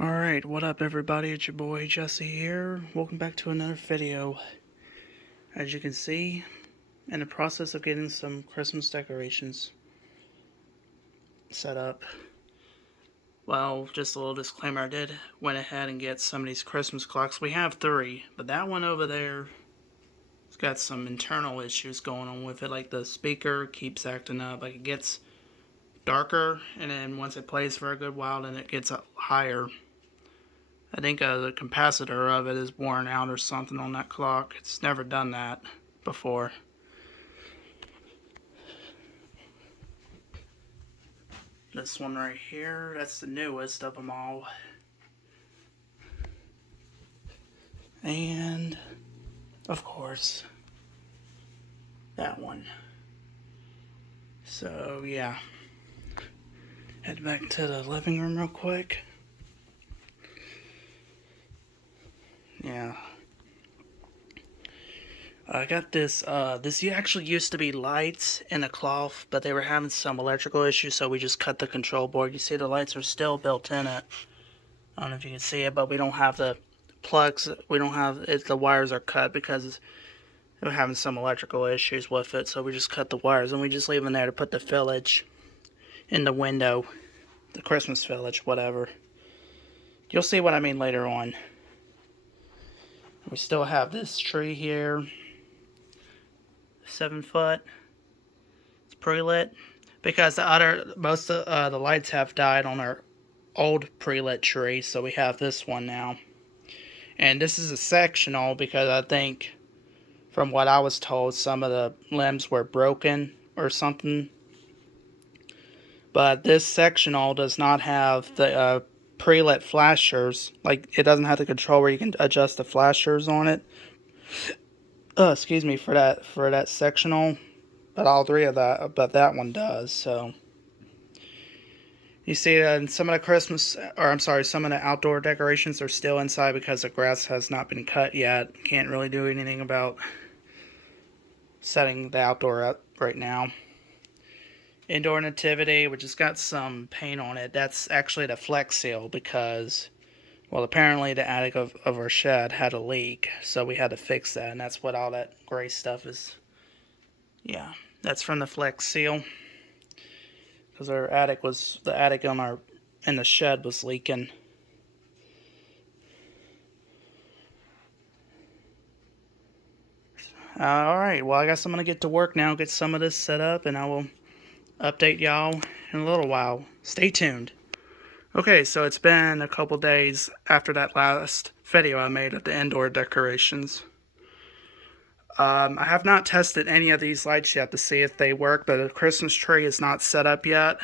Alright, what up everybody, it's your boy Jesse here. Welcome back to another video. As you can see, in the process of getting some Christmas decorations set up. Well, just a little disclaimer, I did went ahead and get some of these Christmas clocks. We have 3, but that one over there has got some internal issues going on with it. Like the speaker keeps acting up, like it gets darker, and then once it plays for a good while, then it gets up higher. I think the capacitor of it is worn out or something on that clock. It's never done that before. This one right here, that's the newest of them all. And, of course, that one. So, yeah. Head back to the living room real quick. Yeah. I got this, this actually used to be lights in a cloth, but they were having some electrical issues, so we just cut the control board. You see the lights are still built in it. I don't know if you can see it, but we don't have the plugs, we don't have it, the wires are cut because they were having some electrical issues with it, so we just cut the wires, and we just leave them there to put the village in the window, the Christmas village, whatever. You'll see what I mean later on. We still have this tree here, 7 foot. It's pre-lit because most of the lights have died on our old pre-lit tree, so we have this one now. And this is a sectional because I think, from what I was told, some of the limbs were broken or something. But this sectional does not have the pre-lit flashers. Like, it doesn't have the control where you can adjust the flashers on it. Excuse me, for that sectional. But all three of that, but that one does. So you see that some of the some of the outdoor decorations are still inside because the grass has not been cut yet. Can't really do anything about setting the outdoor up right now. Indoor nativity, which has got some paint on it. That's actually the Flex Seal because, well, apparently the attic of our shed had a leak, so we had to fix that, and that's what all that gray stuff is. Yeah, that's from the Flex Seal because the attic in the shed was leaking. Alright, well, I guess I'm going to get to work now, get some of this set up, and I will update y'all in a little while. Stay tuned. Okay, so it's been a couple days after that last video I made of the indoor decorations. I have not tested any of these lights yet to see if they work, but the Christmas tree is not set up yet.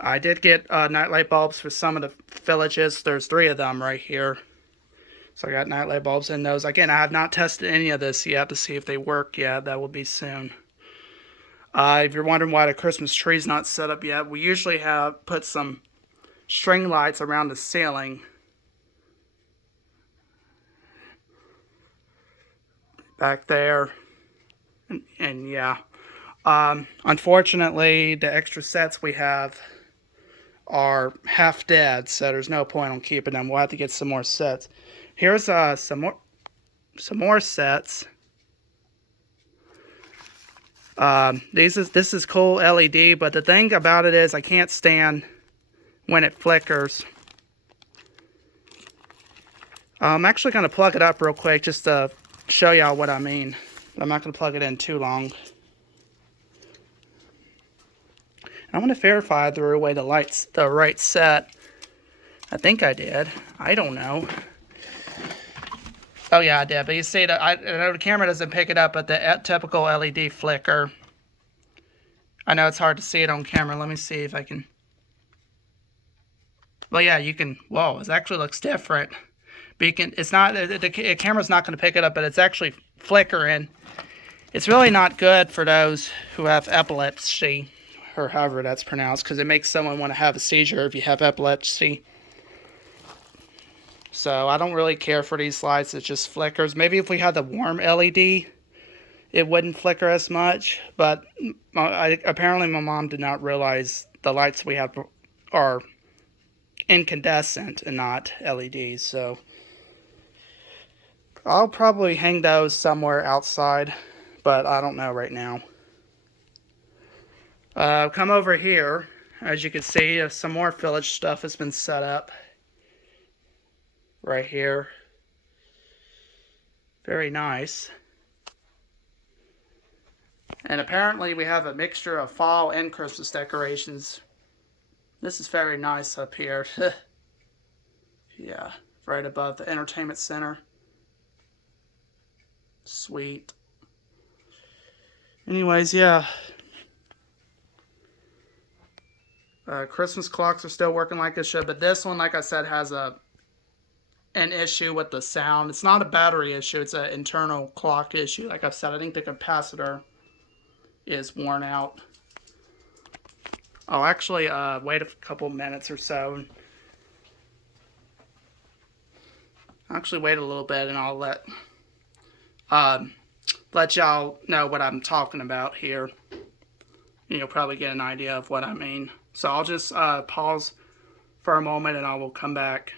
I did get nightlight bulbs for some of the villages. There's 3 of them right here. So I got nightlight bulbs in those. Again, I have not tested any of this yet to see if they work yet. That will be soon. If you're wondering why the Christmas tree is not set up yet, we usually put some string lights around the ceiling. Back there. And yeah. Unfortunately, the extra sets we have are half dead, so there's no point on keeping them. We'll have to get some more sets. Here's some more sets. This is cool LED, but the thing about it is I can't stand when it flickers. I'm actually going to plug it up real quick just to show y'all what I mean. I'm not going to plug it in too long. I want to verify I threw away the right set. I think I did. I don't know. Oh yeah, I did. But you see, I know the camera doesn't pick it up, but the typical LED flicker. I know it's hard to see it on camera. Let me see if I can. Well, yeah, you can. Whoa, it actually looks different. But you can. It's not. The camera's not going to pick it up, but it's actually flickering. It's really not good for those who have epilepsy, or however that's pronounced, because it makes someone want to have a seizure if you have epilepsy. So I don't really care for these lights. It just flickers. Maybe if we had the warm LED, it wouldn't flicker as much. But apparently my mom did not realize the lights we have are incandescent and not LEDs. So I'll probably hang those somewhere outside, but I don't know right now. Come over here. As you can see, some more village stuff has been set up right here. Very nice. And apparently we have a mixture of fall and Christmas decorations. This is very nice up here. Yeah, right above the entertainment center. Sweet. Anyways, yeah. Christmas clocks are still working like it should, but this one, like I said, has an issue with the sound. It's not a battery issue, it's an internal clock issue. Like I've said, I think the capacitor is worn out. I'll actually wait a couple minutes or so. I'll actually wait a little bit and I'll let y'all know what I'm talking about here. You'll probably get an idea of what I mean. So I'll just pause for a moment and I will come back.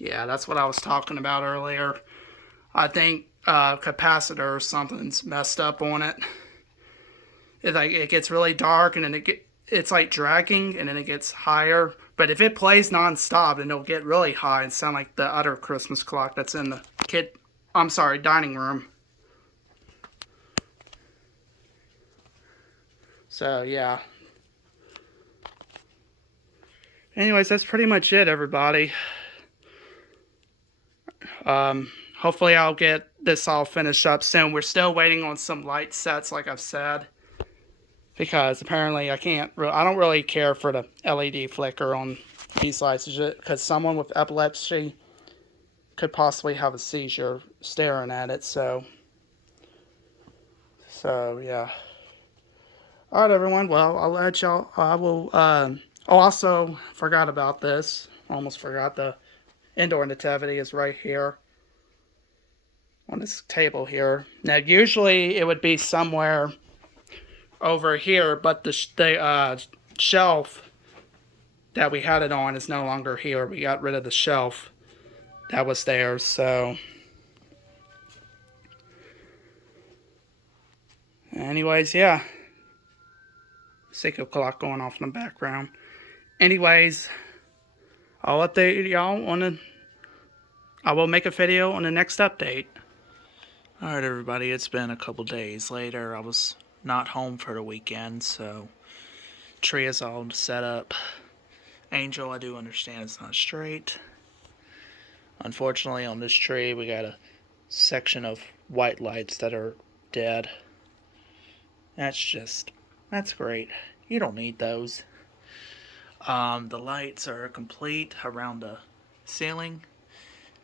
Yeah, that's what I was talking about earlier. I think capacitor or something's messed up on it. It gets really dark and then it's like dragging and then it gets higher. But if it plays non-stop, then it'll get really high and sound like the other Christmas clock that's in the dining room. So yeah. Anyways, that's pretty much it, everybody. Hopefully I'll get this all finished up soon. We're still waiting on some light sets, like I've said, because apparently I don't really care for the LED flicker on these lights, because someone with epilepsy could possibly have a seizure staring at it. So yeah. All right, everyone. Well, I'll let y'all. I will. Also forgot about this. Almost forgot. The indoor nativity is right here on this table here. Now, usually it would be somewhere over here, but the shelf that we had it on is no longer here. We got rid of the shelf that was there, so anyways, yeah. Sick of clock going off in the background. Anyways, I'll update y'all I will make a video on the next update. Alright, everybody, it's been a couple days later. I was not home for the weekend, so tree is all set up. Angel, I do understand it's not straight. Unfortunately, on this tree, we got a section of white lights that are dead. That's great. You don't need those. The lights are complete around the ceiling.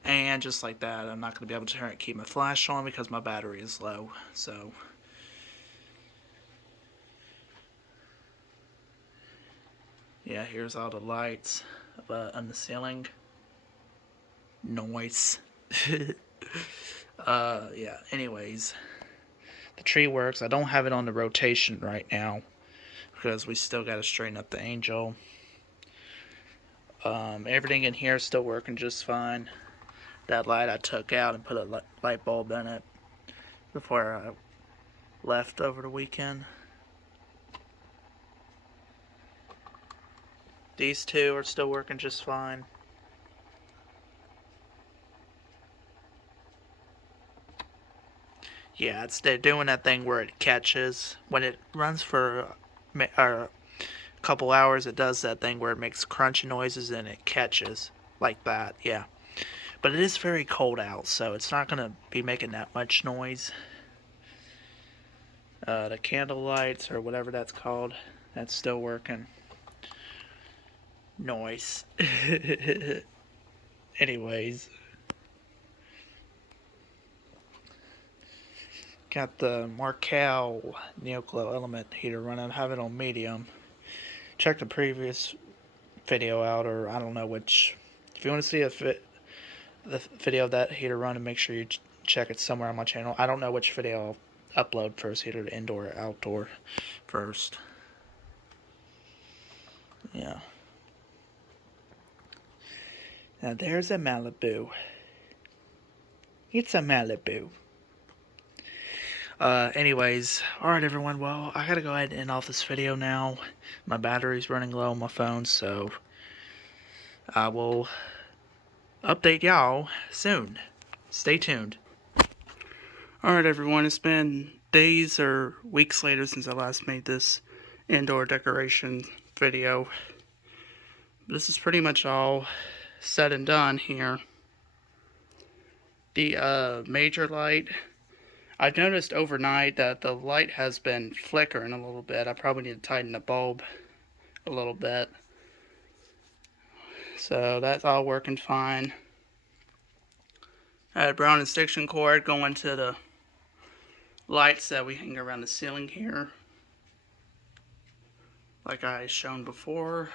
And just like that, I'm not going to be able to keep my flash on because my battery is low. So yeah, here's all the lights on the ceiling. Noise. Yeah, anyways. The tree works. I don't have it on the rotation right now because we still got to straighten up the angel. Everything in here is still working just fine. That light I took out and put a light bulb in it before I left over the weekend. These two are still working just fine. Yeah, they're doing that thing where it catches. When it runs for a couple hours, it does that thing where it makes crunchy noises and it catches. Like that, yeah. But it is very cold out, so it's not going to be making that much noise. The candle lights, or whatever that's called, that's still working. Noise. Anyways. Got the Markel Neoglow element heater running. I have it on medium. Check the previous video out, or I don't know which. If you want to see the video of that heater running, make sure you check it somewhere on my channel. I don't know which video I'll upload first, heater to indoor or outdoor first. Yeah. Now there's a Malibu. It's a Malibu. Anyways, alright everyone, well, I gotta go ahead and end off this video now. My battery's running low on my phone, so I will update y'all soon. Stay tuned. Alright everyone, it's been days or weeks later since I last made this indoor decoration video. This is pretty much all said and done here. The major light, I've noticed overnight that the light has been flickering a little bit. I probably need to tighten the bulb a little bit. So that's all working fine. I had brown extension cord going to the lights that we hang around the ceiling here. Like I shown before,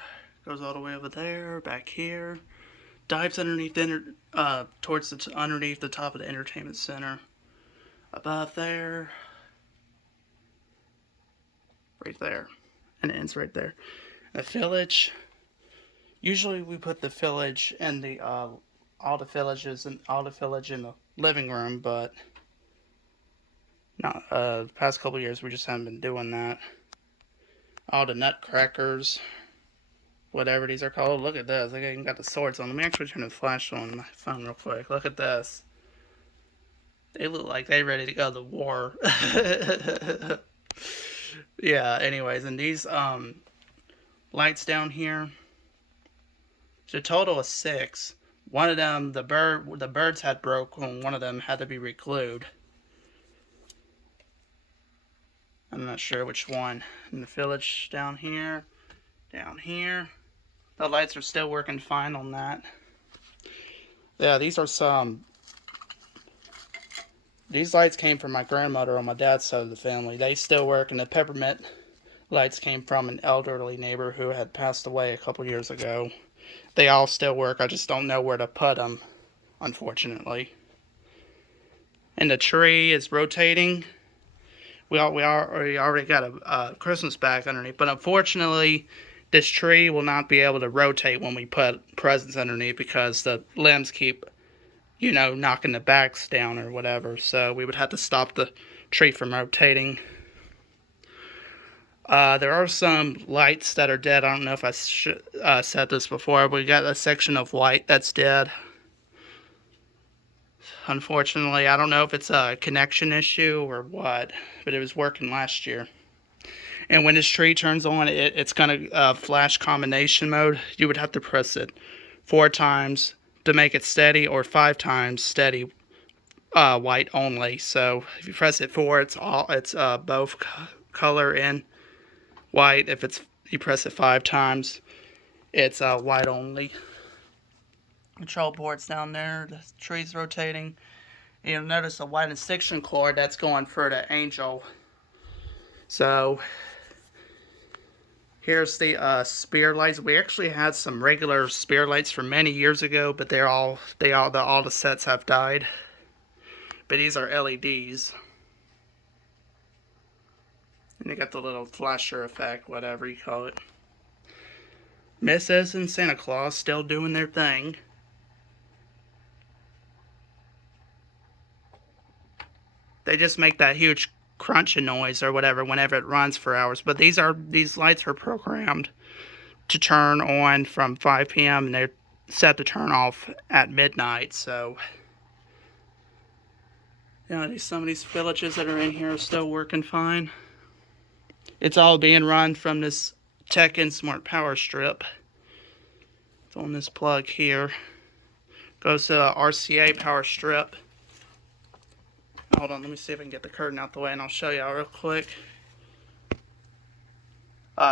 goes all the way over there, back here. Dives underneath towards underneath the top of the entertainment center. Above there. Right there. And it ends right there. The village. Usually we put the village in the all the village in the living room, but not the past couple years we just haven't been doing that. All the nutcrackers, whatever these are called. Look at this. I even got the swords on. Let me actually turn the flash on my phone real quick. Look at this. They look like they're ready to go to war. Yeah, anyways, and these lights down here, it's a total of 6. One of them, the birds had broken. One of them had to be re-glued. I'm not sure which one. And the village down here. The lights are still working fine on that. Yeah, these lights came from my grandmother on my dad's side of the family. They still work, and the peppermint lights came from an elderly neighbor who had passed away a couple years ago. They all still work. I just don't know where to put them, unfortunately. And the tree is rotating. We already got a Christmas bag underneath, but unfortunately, this tree will not be able to rotate when we put presents underneath because the limbs keep, you know, knocking the backs down or whatever. So we would have to stop the tree from rotating. There are some lights that are dead. I don't know if I said this before, but we got a section of white that's dead. Unfortunately, I don't know if it's a connection issue or what, but it was working last year. And when this tree turns on, it's going to flash combination mode. You would have to press it 4 times to make it steady, or 5 times steady, white only. So if you press it 4, it's both color and white. If you press it 5 times, it's white only. Control board's down there. The tree's rotating. And you'll notice a white extension cord that's going for the angel. So here's the spear lights. We actually had some regular spear lights from many years ago, but all the sets have died. But these are LEDs. And they got the little flasher effect, whatever you call it. Mrs. and Santa Claus still doing their thing. They just make that huge crunching noise or whatever whenever it runs for hours. But these lights are programmed to turn on from 5 p.m. and they're set to turn off at midnight. So, yeah, some of these villages that are in here are still working fine. It's all being run from this Tech Smart Power Strip. It's on this plug here. Goes to the RCA power strip. Hold on, let me see if I can get the curtain out the way and I'll show y'all real quick.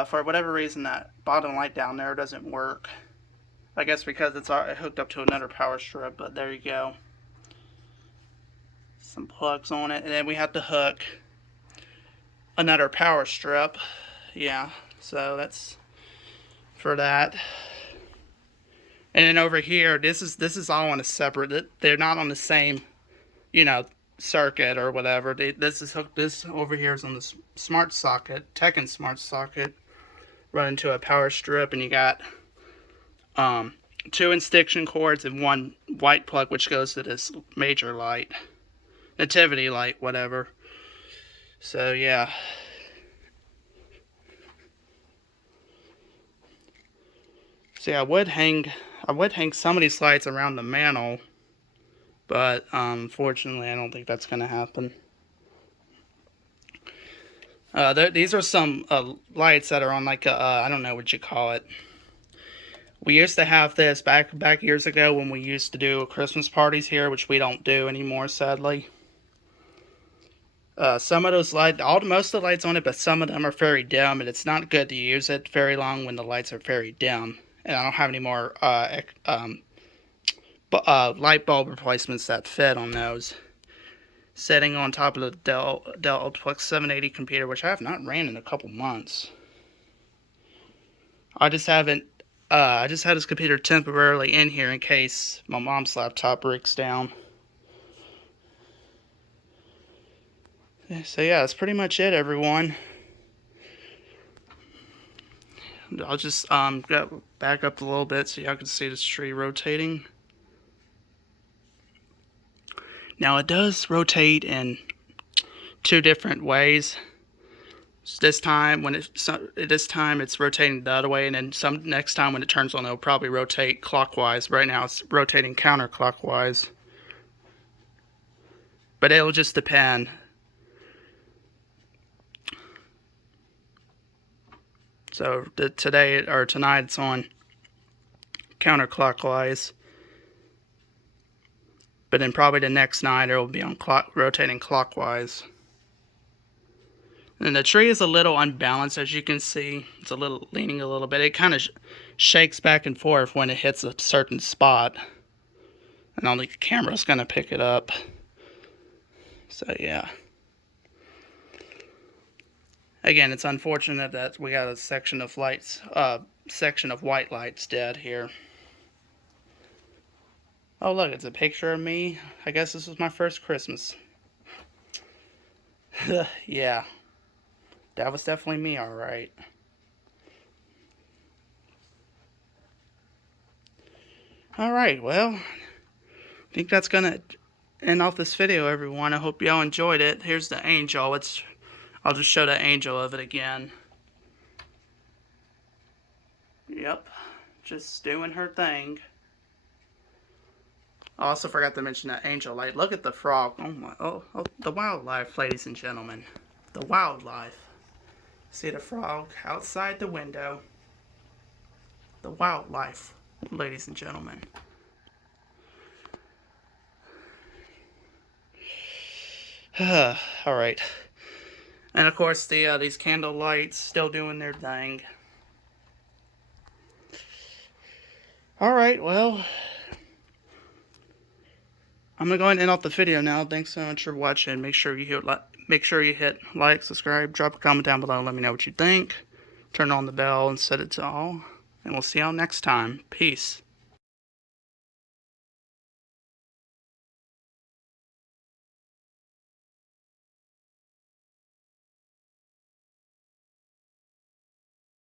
For whatever reason, that bottom light down there doesn't work. I guess because it's hooked up to another power strip, but there you go. some plugs on it, and then we have to hook another power strip. Yeah, so that's for that. And then over here, this is all on a separate. They're not on the same, you know, circuit or whatever. This is hooked. This over here is on the smart socket, Tekken smart socket, run into a power strip, and you got 2 extension cords and 1 white plug, which goes to this major light, nativity light, whatever. So yeah. See, I would hang some of these lights around the mantle, but unfortunately, I don't think that's going to happen. These are some lights that are on like a, I don't know what you call it. We used to have this back years ago when we used to do Christmas parties here, which we don't do anymore, sadly. Some of those lights, most of the lights on it, but some of them are very dim, and it's not good to use it very long when the lights are very dim. And I don't have any more light bulb replacements that fit on those. Sitting on top of the Dell Ultraflex 780 computer, which I have not ran in a couple months. I just haven't. I just had this computer temporarily in here in case my mom's laptop breaks down. So yeah, that's pretty much it, everyone. I'll just go back up a little bit so y'all can see this tree rotating. Now it does rotate in 2 different ways. This time it's rotating the other way, and then next time when it turns on, it'll probably rotate clockwise. Right now it's rotating counterclockwise, but it'll just depend. So tonight it's on counterclockwise, but then probably the next night it will be on rotating clockwise. And the tree is a little unbalanced, as you can see. It's leaning a little bit. It kind of shakes back and forth when it hits a certain spot, and only the camera's going to pick it up. So yeah. Again, it's unfortunate that we got a section of white lights dead here. Oh look, it's a picture of me. I guess this was my first Christmas. Yeah. That was definitely me, alright. Alright, well, I think that's gonna end off this video, everyone. I hope y'all enjoyed it. Here's the angel. I'll just show the angel of it again. Yep, just doing her thing. I also forgot to mention that angel light. Look at the frog. Oh, the wildlife, ladies and gentlemen. The wildlife. See the frog outside the window. The wildlife, ladies and gentlemen. Alright. And of course these candle lights still doing their thing. Alright, well, I'm gonna go ahead and end off the video now. Thanks so much for watching. Make sure you hit like, subscribe, drop a comment down below, let me know what you think. Turn on the bell and set it to all. And we'll see y'all next time. Peace.